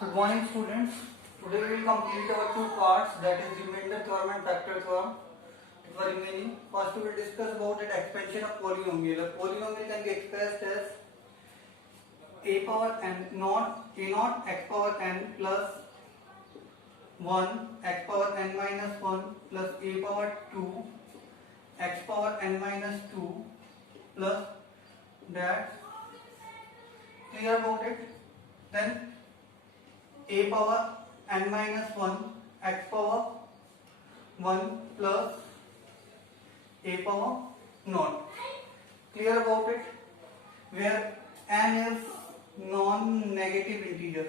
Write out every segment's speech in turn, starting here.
Good morning, students. Today we will complete our two parts, that is remainder theorem and factor theorem. For remaining, first we will discuss about the expansion of polynomial. A polynomial can be expressed as a power n naught a naught x power n plus 1 x power n minus 1 plus a power 2 x power n minus 2 plus that. Clear about it? Then a power n minus 1 x power 1 plus a power naught. Clear about it? Where n is non-negative integer.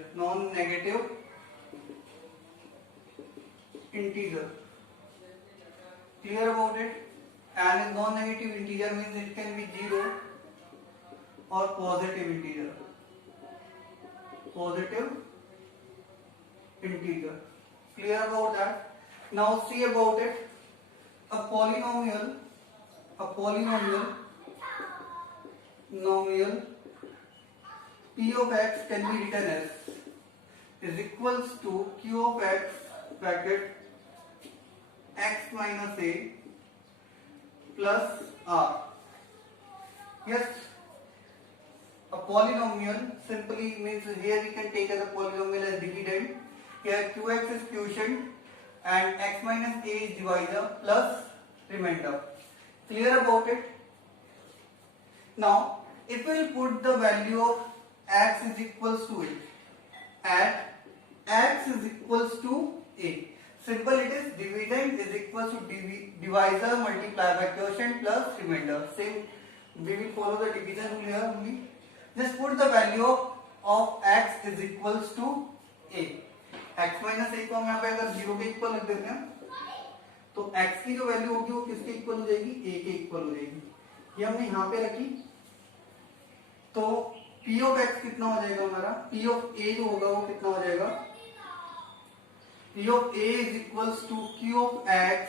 Clear about it? n is non-negative integer means it can be 0 or positive integer. Clear about that? Now see about it. A polynomial p of x can be written as is equals to q of x bracket x minus a plus r. Yes, a polynomial simply means here we can take as a polynomial as dividend. Here qx is quotient and x minus a is divisor plus remainder. Clear about it? Now if we will put the value of x is equals to a at x is equals to a, simple it is dividend is equals to divisor multiplied by quotient plus remainder. Same we will follow the division rule here only. Just put the value of x is equals to a. x minus A को हम यहाँ पे अगर 0 के equal रख देते हैं तो x की जो वैल्यू होगी वो किसके इक्वल हो जाएगी? a के इक्वल हो जाएगी. ये हमने यहाँ पे रखी तो p ऑफ x कितना हो जाएगा हमारा? p ऑफ a जो होगा वो कितना हो जाएगा? p of a is equals to q of x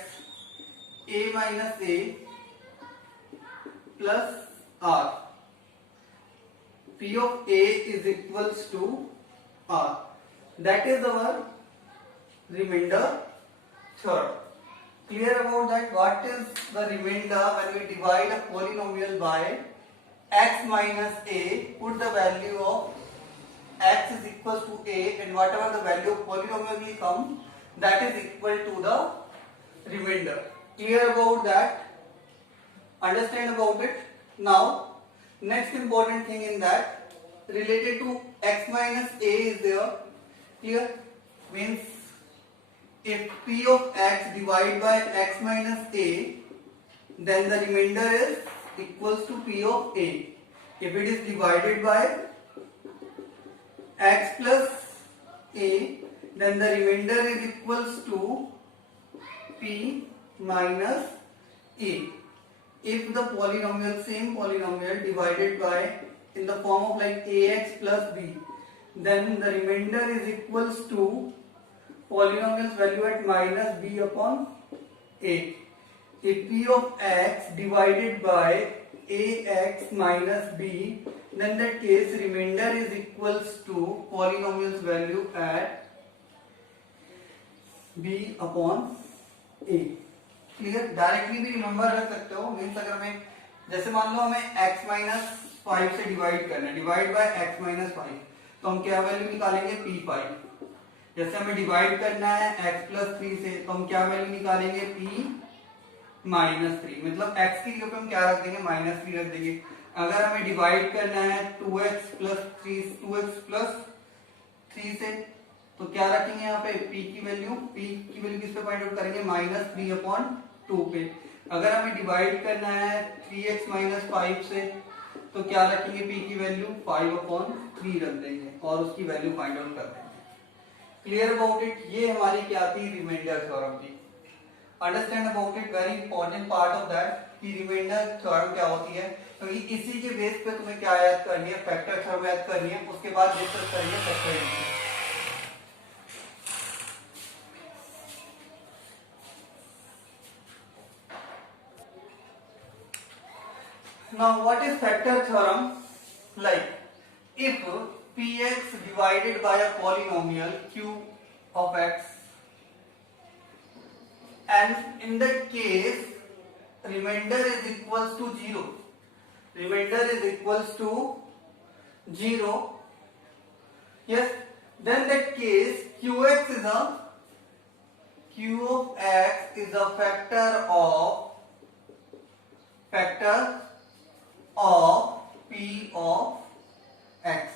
a minus a plus r. p of a is equals to r. That is our remainder theorem. Clear about that? What is the remainder when we divide a polynomial by x minus a? Put the value of x is equals to a and whatever the value of polynomial will come, that is equal to the remainder. Clear about that? Understand about it? Now next important thing in that related to x minus a is there. Clear? Means if p of x divided by x minus a, then the remainder is equals to p of a. If it is divided by x plus a, then the remainder is equals to p minus a. If the polynomial, same polynomial divided by in the form of like ax plus b, then the remainder is equals to polynomial's value at minus b upon a. If p of x divided by ax minus b, then that case remainder is equals to polynomial's value at b upon a. Clear? Directly भी remember रख सकते हो. Means अगर हमें जैसे मान लो हमें x minus 5 से डिवाइड करना है, डिवाइड बाय x माइनस 5, तो हम क्या वैल्यू निकालेंगे? p5. जैसे हमें डिवाइड करना है x प्लस 3 से, तो हम क्या वैल्यू निकालेंगे? p minus 3. मतलब x की जगह पे हम क्या रख देंगे? माइनस 3 रख देंगे. अगर हमें डिवाइड करना है 2x प्लस 3 से, तो क्या रखेंगे यहाँ पे? p की वैल्यू किस पे पॉइंट आउट करेंगे? माइनस 3 अपॉन 2 पे. अगर हमें डिवाइड करना है 3x माइनस 5 से, तो क्या रखेंगे? p की वैल्यू 5 अपॉन 3 रख देंगे और उसकी वैल्यू फाइंड आउट कर देंगे. Clear about it? ये हमारी क्या थी? रिमाइंडर थ्योरम थी. Understand about it? Very important part of that कि रिमाइंडर थ्योरम क्या होती है. क्योंकि इसी के बेस पे तुम्हें क्या याद करनी है? फैक्टर थ्योरम याद करनी है. उसके बाद डिस्कस करेंगे factor. Now what is factor theorem? Like if px divided by a polynomial q of x, and in that case remainder is equals to 0. Remainder is equals to 0. Yes, then that case q of x is a factor of p of x.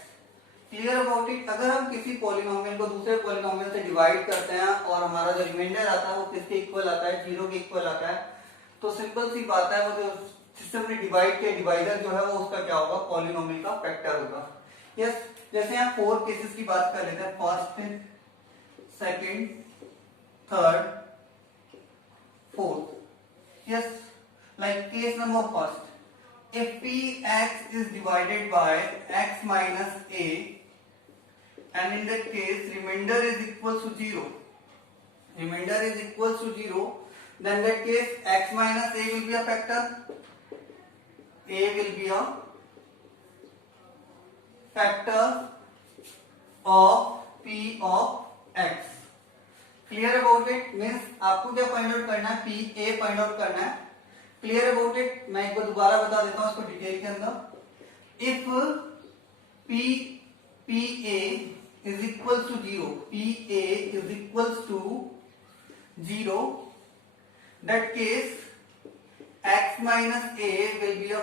Clear about it. अगर हम किसी polynomial को दूसरे polynomial से divide करते हैं और हमारा जो रिमाइंडर आता है वो किसके इक्वल आता है, 0 के इक्वल आता है, तो सिंपल सी बात है वो जो सिस्टम ने डिवाइड किया, डिवाइडर जो है वो उसका क्या होगा, पॉलिनोमियल का फैक्टर होगा. यस, जैसे यहाँ 4 केसेस की बात कर लेते हैं, first, second, third, fourth. Yes, like case number first, if px is divided by x minus a, and in that case remainder is equals to 0, remainder is equals to 0, then that case x minus a will be a factor, a will be a factor of p of x. Clear about it. Means आपको क्या find out करना है, P A find out करना है. Clear about it. मैं एक बार दोबारा बता देता हूं इसको डिटेल के अंदर. If P A is equal to 0, P A is equal to 0, that case x minus A will be a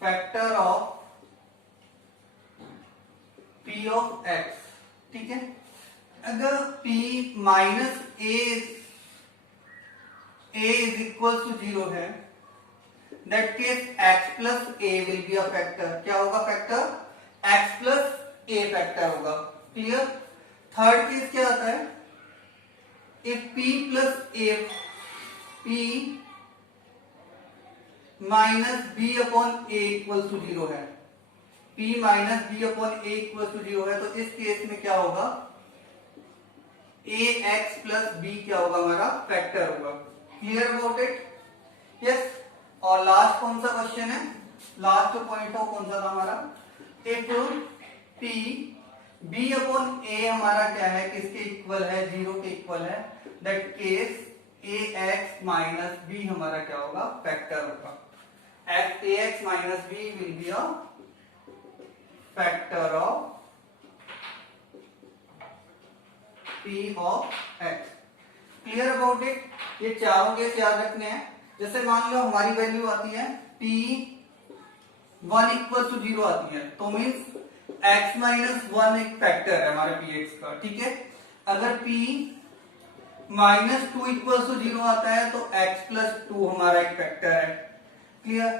factor of p of x. ठीक है. अगर p minus A is equals to 0 है, that case x plus a will be a factor. क्या होगा factor, x plus a factor होगा. Clear. Third case क्या आता है, if p plus a, p minus b upon a equals to 0 है, p minus b upon a equals to 0 है, तो इस केस में क्या होगा, ax plus b क्या होगा, हमारा फैक्टर होगा. Clear about it. यस. और लास्ट कौन सा क्वेश्चन है, लास्ट जो पॉइंट है वो कौन सा था हमारा, if p b upon a हमारा क्या है, किसके इक्वल है, 0 के इक्वल है, that case ax minus b हमारा क्या होगा, फैक्टर होगा. ax minus b will be a factor of p of x. Clear about it. ये चारों केस याद रखने हैं. जैसे मान लो हमारी वैल्यू आती है p 1 इक्वल टू 0 आती है, तो मीन्स x माइनस 1 एक फैक्टर है हमारे px का. ठीक है. अगर p माइनस 2 इक्वल टू 0 आता है तो x प्लस 2 हमारा एक फैक्टर है. क्लियर.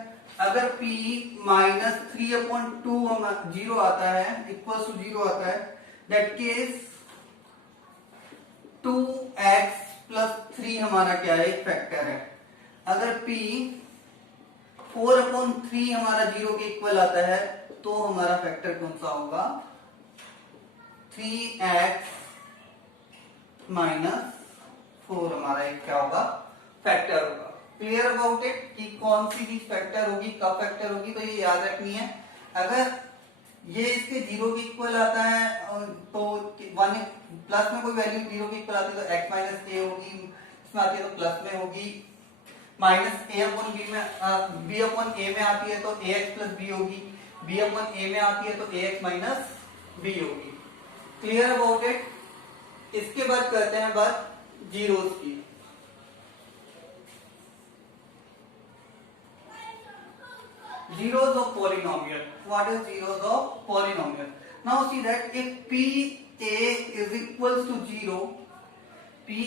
अगर p माइनस 3 अपॉन 2 0 आता है, इक्वल टू 0 आता है, दैट केस 2x प्लस 3 हमारा क्या है, एक फैक्टर है. अगर p 4 अपॉन 3 हमारा 0 के इक्वल आता है, तो हमारा फैक्टर कौन सा होगा, 3x माइनस 4 हमारा एक क्या होगा, फैक्टर होगा. क्लियर अबाउट इट कि कौन सी चीज फैक्टर होगी, कब फैक्टर होगी, तो ये याद रखनी है. अगर ये इसके 0 के इक्वल आता है तो 1 प्लस में कोई वैल्यू 0 के इक्वल आती है तो x माइनस ए होगी, इसमें आती है तो प्लस में होगी. माइनस ए अपॉन बी में, बी अपॉन ए में आती है तो ax प्लस बी होगी, बी अपॉन ए में आती है तो ax माइनस बी होगी. Clear about it. इसके बाद करते हैं बात जीरोस की. Zeros of polynomial. What is zeros of polynomial? Now see that if pa is equals to 0, pa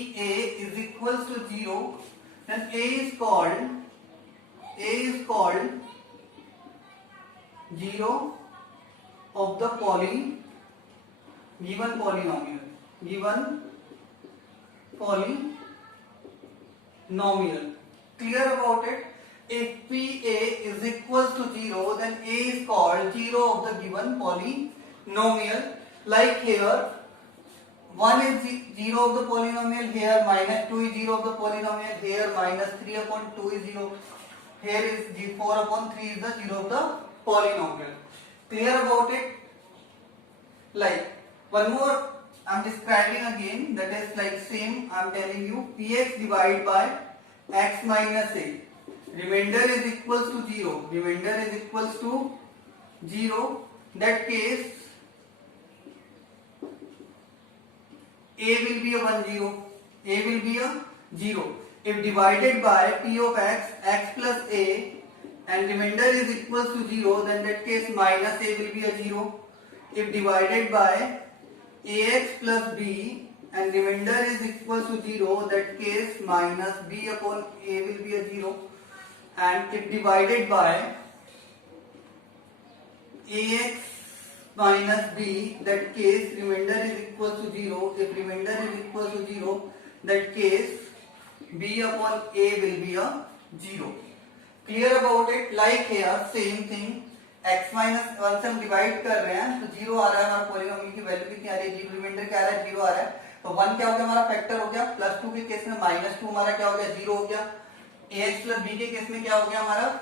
is equals to 0, then a is called 0 of the given polynomial. Clear about it? If pa is equals to 0, then a is called 0 of the given polynomial. Like here, 1 is 0 of the polynomial, here minus 2 is 0 of the polynomial, here minus 3 upon 2 is 0, here is 4 upon 3 is the 0 of the polynomial. Clear about it? Like one more I'm describing again, that is like same I'm telling you, px divided by x minus a, remainder is equals to 0, remainder is equals to 0, that case a will be a 1 0, a will be a 0. If divided by p of x, x plus a, and remainder is equals to 0, then that case minus a will be a 0. If divided by ax plus b and remainder is equals to 0, that case minus b upon a will be a 0. And if divided by ax minus b, that case remainder is equals to 0. If remainder is equals to 0, that case b upon a will be a 0. Clear about it? Like here same thing, x minus 1 से हम divide कर रहे हैं तो 0 आ रहा है, हमारा polynomial की वैल्यू कितनी आ रही है, 0, रिमाइंडर क्या आ रहा है, 0 आ रहा है, तो 1 क्या हो गया हमारा फैक्टर हो गया, +2 के केस में -2 हमारा क्या हो गया, 0 हो गया, ax प्लस b के केस में क्या हो गया हमारा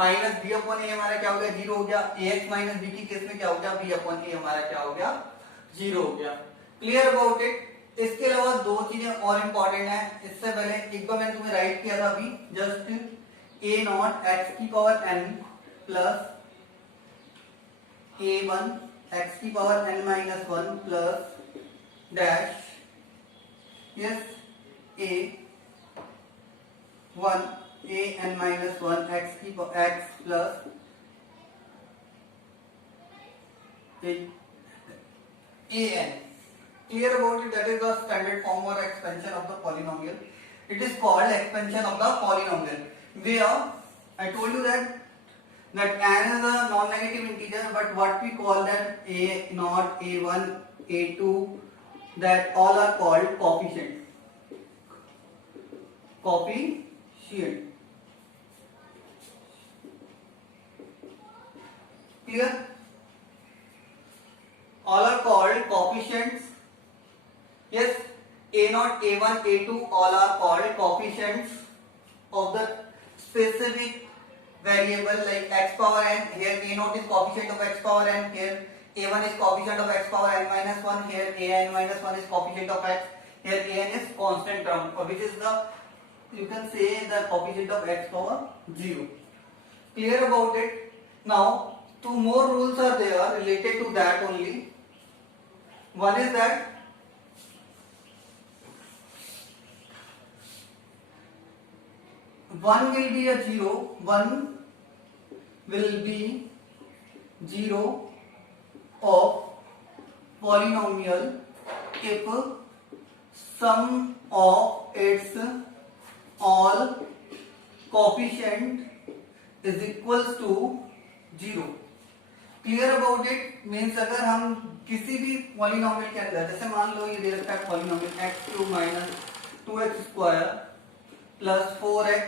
माइनस b अपॉन a हमारा क्या हो गया, 0 हो गया, ax माइनस b के केस में क्या हो गया, b अपॉन a हमारा क्या हो गया, 0 हो गया. Clear about it? इसके अलावा दो चीजें और इंपॉर्टेंट है. इससे पहले एक बार मैंने तुम्हें राइट किया था अभी, जस्ट a नॉट x की power n plus a1 x की power n minus 1 plus dash yes a1 a n minus 1 x की x plus a n. Clear about it? That is the standard form or expansion of the polynomial. It is called expansion of the polynomial, where I told you that n is a non-negative integer, but what we call that a naught, a1, a2, that all are called coefficient. Coefficient. Clear? All are called coefficients. Yes, a naught, a1, a2, all are called coefficients of the specific variable, like x power n. Here a naught is coefficient of x power n, here a1 is coefficient of x power n minus 1, here a n minus 1 is coefficient of x, here a n is constant term, which is the, you can say, the coefficient of x power 0. Clear about it? Now two more rules are there related to that only. One is that one will be a 0, one will be 0 of polynomial if sum of its all coefficient is equals to 0. Clear about it? Means अगर हम किसी भी polynomial के अंदर, जैसे मान लो ये दे रखा है polynomial x³ minus 2x² plus 4x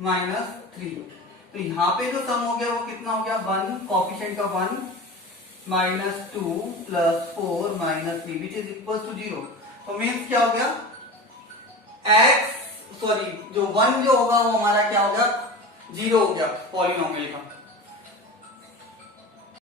minus 3, तो यहाँ पे जो सम हो गया वो कितना हो गया, 1, कोएफिशिएंट का 1 minus 2 plus 4 minus 3 which is equal to 0. तो मीन्स क्या हो गया, जो 1 जो होगा वो हमारा क्या हो गया, 0 हो गया पॉलिनोमियल का.